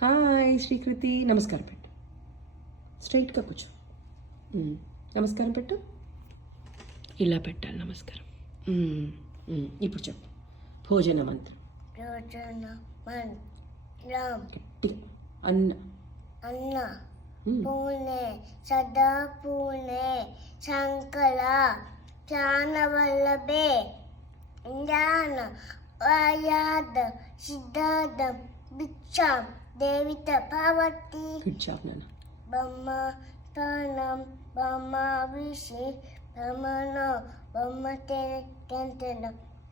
Hi Srikriti, నమస్కారం పెట్టు. స్ట్రైట్గా కూర్చో. నమస్కారం పెట్టు. ఇలా పెట్టాలి నమస్కారం. ఇప్పుడు చెప్పు భోజన మంత్రం. గట్టిగా. అన్న అన్న పూణే సదా పూణే శంకర జ్ఞానవల్లభే జ్ఞాన వాయాద సిద్ధార్థ భిక్షాం దేవిత పార్వతి గుడ్ జాబ్ నాన్న. బ్రహ్మ స్థానం బ్రహ్మ విషి బ్రహ్మణ బ్రహ్మ తేన కంతన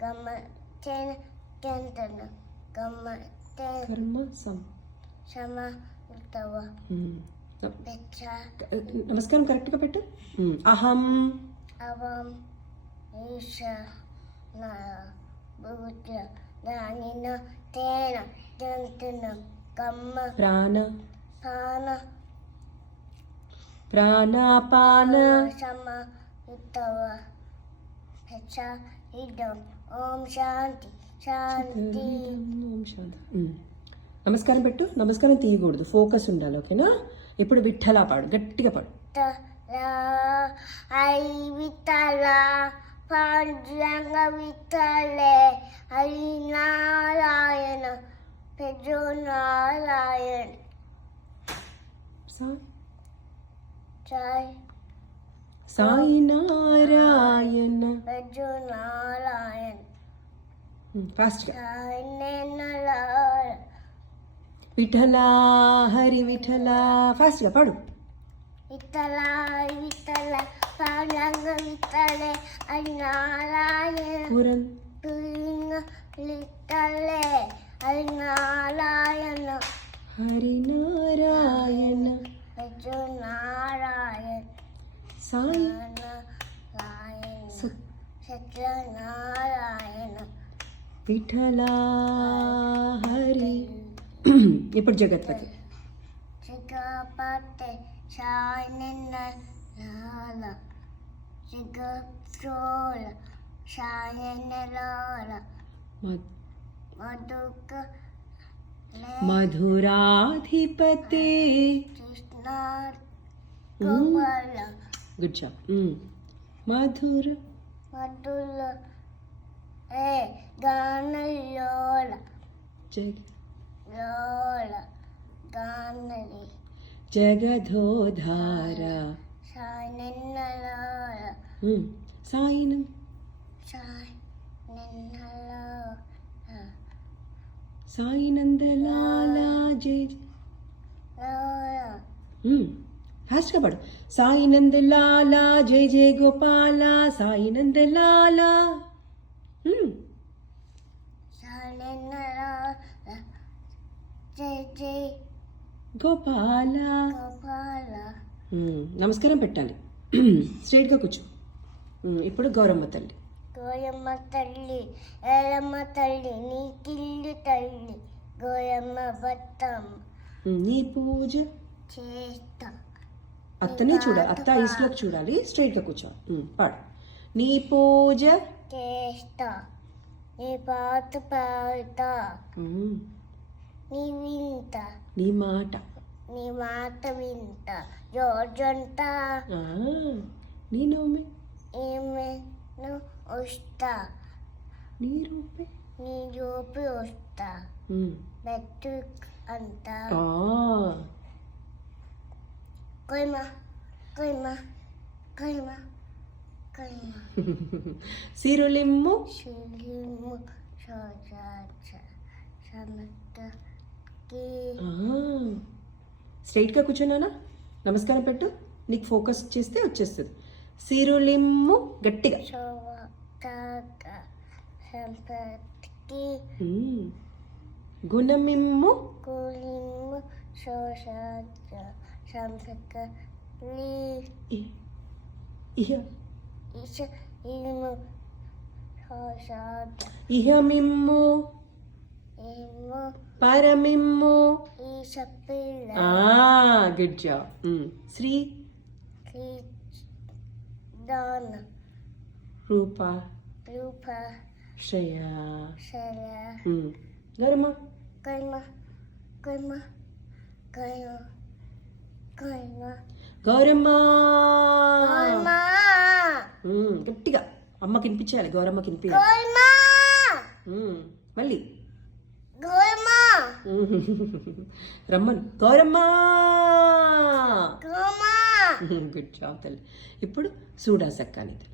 గమ్మ తేన కంతన గమ్మ తేన కర్మ సమ ఉత్తవ పెచ్చ నమస్కారం కరెక్ట్గా పెట్టు. అహం అవం ఈశ నా భూత దానిన తేన కంతన గమ్మ ప్రాణ పాన ప్రాణాపాన సమ ఉత్తవ పెచ్చ ఇదం ఓం శాంతి శాంతి. ఓం శాంతి. నమస్కారం పెట్టు. నమస్కారం తీయకూడదు, ఫోకస్ ఉండాలి. ఓకేనా? ఇప్పుడు విఠలా పాడు, గట్టిగా పాడు. ఐ విఠల పాండ్రంగ విఠలే హరి నారాయణ పెద్ద నారాయణ జై సాయి నారాయణ పెద్ద నారాయణ ఫాస్ట్గా. జై నారాయణ విఠలా హరి విఠలా ఫాస్ట్గా పాడు. విఠల విఠల పాండ్రంగ విఠలే హరి నారాయణ పురం పులింగ విఠలే హరి నారాయణ హరి నారాయణ పెద్ద నారాయణ సాయి నారాయణ సత్యనారాయణ విఠలా హరి. ఇప్పుడు జగత్పతి. జగపతి శాయన లాల జగత్రోల శాయన లాల మధుక మధురాధిపతే కృష్ణ గోపాల గుడ్ జాబ్. మధుర మధుల ఏ గానలోల జగ లోల గానలి జగధోధార శాయన లాల సాయినం శాయన లాల సాయినందలాలా జయ లాల ఫాస్ట్గా పాడు. సాయినందలాలా జయ జయ గోపాల సాయినందలాలా. శాయన లాల జై జై గోపాల. గోపాల నమస్కారం పెట్టాలి. స్ట్రైట్గా కూర్చో. ఇప్పుడు గౌరమ్మ తల్లి. గోయమ్మ తల్లి ఏలమ్మ తల్లి నీ కిల్లు తల్లి గోయమ్మ బత్తమ్మ నీ పూజ చేస్తా అత్తనే చూడాలి, అత్త ఈస్ట్లోకి చూడాలి. స్ట్రైట్గా కూర్చో. పాడు. నీ పూజ చేస్తా నీ పాత పాడుతా నీ వింత నీ మాట నీ మాట వింత రోజంతా నీ నోమే ఏమేను వస్తా నీ రూపే నీ రూపి వస్తా బెట్టు అంతా కొయ్మ కొయ్మ కొయ్మ కొయ్మ సిరులిమ్ము శిలిము సోజాచ సమతకి స్ట్రైట్గా కూర్చున్నానా? నమస్కారం పెట్టు. నీకు ఫోకస్ చేస్తే వచ్చేస్తుంది. సిరులిమ్ము గట్టిగా. సోవతాక సంపత్కి గుణమిమ్ము కులిము సోజాచ సంపత్కి ఇహ ఇష ఇము సోజాచ ఇహమిమ్ము ఏమో పరమిమ్ము. ఈశ పిల్ల గుడ్ జాబ్. శ్రీ దాన రూప రూప శ్రేయ శర గౌరమ్మ కర్మ కైమ కైమ కైమ గౌరమ్మ కైమ గట్టిగా అమ్మకి వినిపించాలి, గౌరమ్మకి వినిపించాలి. కైమ మళ్ళీ కైమ రమ్మన్ గౌరమ్మ. కైమ గుడ్ జాబ్ తల్లి. ఇప్పుడు సూడా సక్క అనేది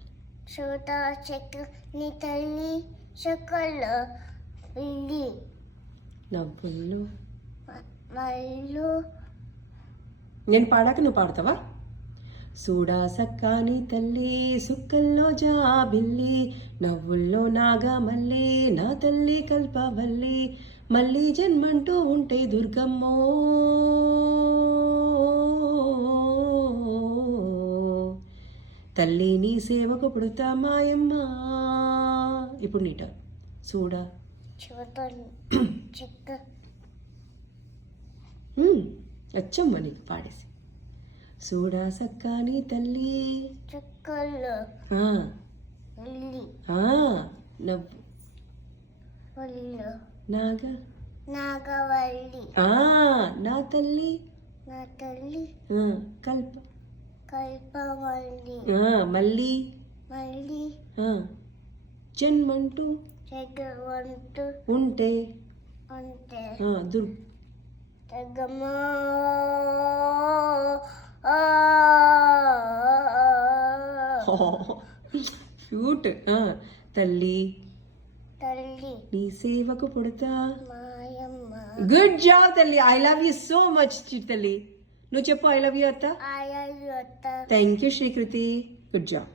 సోడా చెక్క నీ తల్లి చెక్కలో వెళ్ళి నవ్వుల్లో. వాళ్ళు నేను పాడాక నువ్వు పాడతావా? సూడా సక్కాని తల్లి సుక్కల్లో జాబిల్లి నవ్వుల్లో నాగా మల్లి నా తల్లి కల్పవల్లి మళ్ళీ జన్మంటూ ఉంటే దుర్గమ్మో తల్లి నీ సేవకు పుడతా మాయమ్మ. ఇప్పుడు నీట సూడా చూడని చెక్క వచ్చమ్మా నీకు పాడేసి. సూడా సక్కాని తల్లి చెక్కలో ఆ, వెళ్ళి నవ్వు వాళ్ళు నాగా నాగవల్లి నా తల్లి నా తల్లి కల్ప కల్పవల్లి మళ్ళీ మళ్ళీ జన్మంటూ చెగవంటూ ఉంటే ఉంటే దుర్ తెగమో క్యూట్. తల్లి తల్లి నీ సేవకు పుడతా. మాయమ్మ గుడ్ జాబ్ తల్లి. I love you so much తల్లి. నువ్వు చెప్పు ఐ లవ్ యూ అత్త. ఆయత thank you Srikriti. Good job.